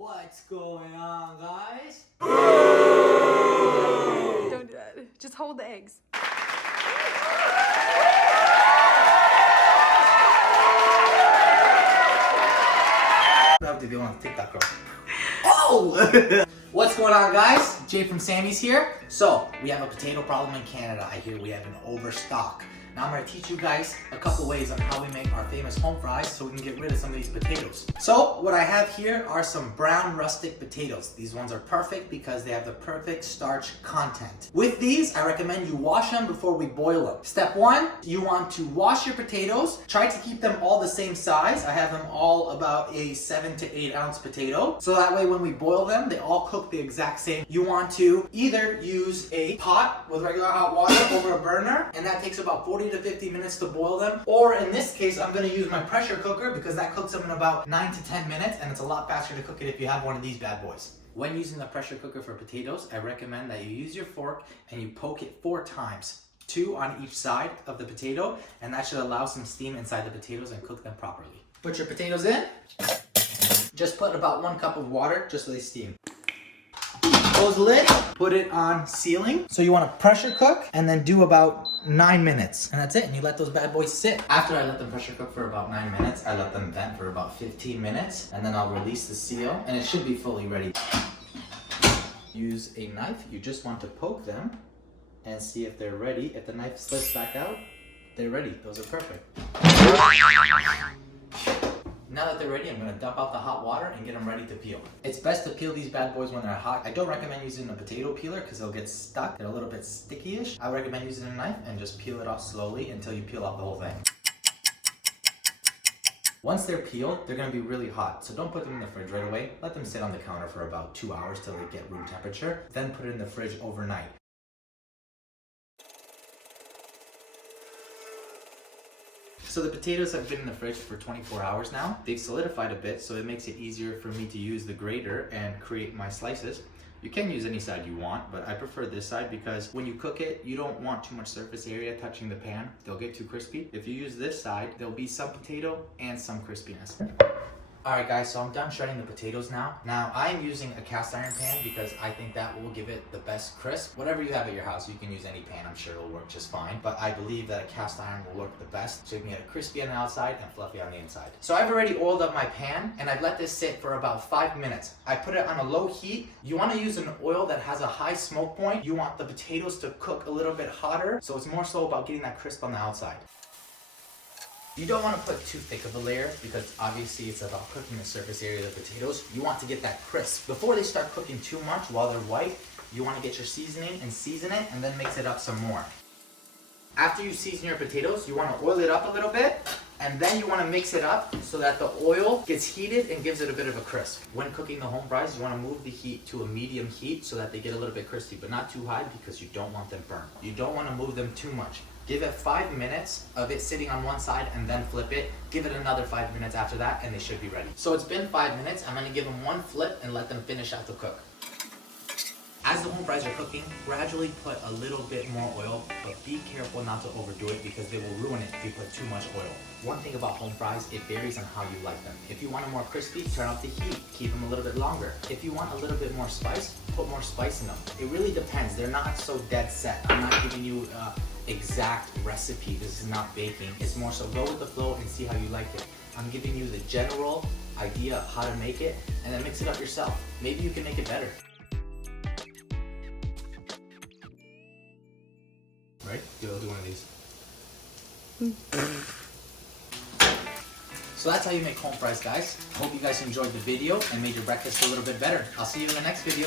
What's going on, guys? Don't do that. Just hold the eggs. How did you want to TikTok girl? Oh! What's going on, guys? Jay from Sammy'S here. So, we have a potato problem in Canada. I hear we have an overstock. Now I'm going to teach you guys a couple ways on how we make our famous home fries so we can get rid of some of these potatoes. So what I have here are some brown rustic potatoes. These ones are perfect because they have the perfect starch content. With these, I recommend you wash them before we boil them. Step one, you want to wash your potatoes. Try to keep them all the same size. I have them all about a 7 to 8 ounce potato. So that way when we boil them, they all cook the exact same. You want to either use a pot with regular hot water over a burner, and that takes about 40 to 50 minutes to boil them. Or in this case, I'm going to use my pressure cooker because that cooks them in about 9 to 10 minutes, and it's a lot faster to cook it if you have one of these bad boys. When using the pressure cooker for potatoes, I recommend that you use your fork and you poke it 4 times. 2 on each side of the potato, and that should allow some steam inside the potatoes and cook them properly. Put your potatoes in. Just put about 1 cup of water just so they steam. Close the lid, put it on sealing. So you want to pressure cook and then do about 9 minutes. And that's it, and you let those bad boys sit. After I let them pressure cook for about 9 minutes, I let them vent for about 15 minutes, and then I'll release the seal, and it should be fully ready. Use a knife. You just want to poke them and see if they're ready. If the knife slips back out, they're ready. Those are perfect. Now that they're ready, I'm going to dump out the hot water and get them ready to peel. It's best to peel these bad boys when they're hot. I don't recommend using a potato peeler because they'll get stuck. They're a little bit sticky-ish. I recommend using a knife and just peel it off slowly until you peel off the whole thing. Once they're peeled, they're going to be really hot, so don't put them in the fridge right away. Let them sit on the counter for about 2 hours till they get room temperature. Then put it in the fridge overnight. So the potatoes have been in the fridge for 24 hours now. They've solidified a bit, so it makes it easier for me to use the grater and create my slices. You can use any side you want, but I prefer this side because when you cook it, you don't want too much surface area touching the pan. They'll get too crispy. If you use this side, there'll be some potato and some crispiness. Alright guys, so I'm done shredding the potatoes now. Now I'm using a cast iron pan because I think that will give it the best crisp. Whatever you have at your house, you can use any pan, I'm sure it'll work just fine. But I believe that a cast iron will work the best so you can get it crispy on the outside and fluffy on the inside. So I've already oiled up my pan and I've let this sit for about 5 minutes. I put it on a low heat. You want to use an oil that has a high smoke point. You want the potatoes to cook a little bit hotter, so it's more so about getting that crisp on the outside. You don't want to put too thick of a layer because obviously it's about cooking the surface area of the potatoes. You want to get that crisp. Before they start cooking too much while they're white, you want to get your seasoning and season it and then mix it up some more. After you season your potatoes, you want to oil it up a little bit and then you want to mix it up so that the oil gets heated and gives it a bit of a crisp. When cooking the home fries, you want to move the heat to a medium heat so that they get a little bit crispy, but not too high because you don't want them burnt. You don't want to move them too much. Give it 5 minutes of it sitting on one side and then flip it. Give it another 5 minutes after that and they should be ready. So it's been 5 minutes. I'm going to give them one flip and let them finish out the cook. As the home fries are cooking, gradually put a little bit more oil, but be careful not to overdo it because they will ruin it if you put too much oil. One thing about home fries, it varies on how you like them. If you want them more crispy, turn up the heat. Keep them a little bit longer. If you want a little bit more spice, put more spice in them. It really depends. They're not so dead set. I'm not giving you exact recipe. This is not baking. It's more so go with the flow and see how you like it. I'm giving you the general idea of how to make it and then mix it up yourself. Maybe you can make it better. Right? You'll do one of these. So that's how you make home fries, guys. Hope you guys enjoyed the video and made your breakfast a little bit better. I'll see you in the next video.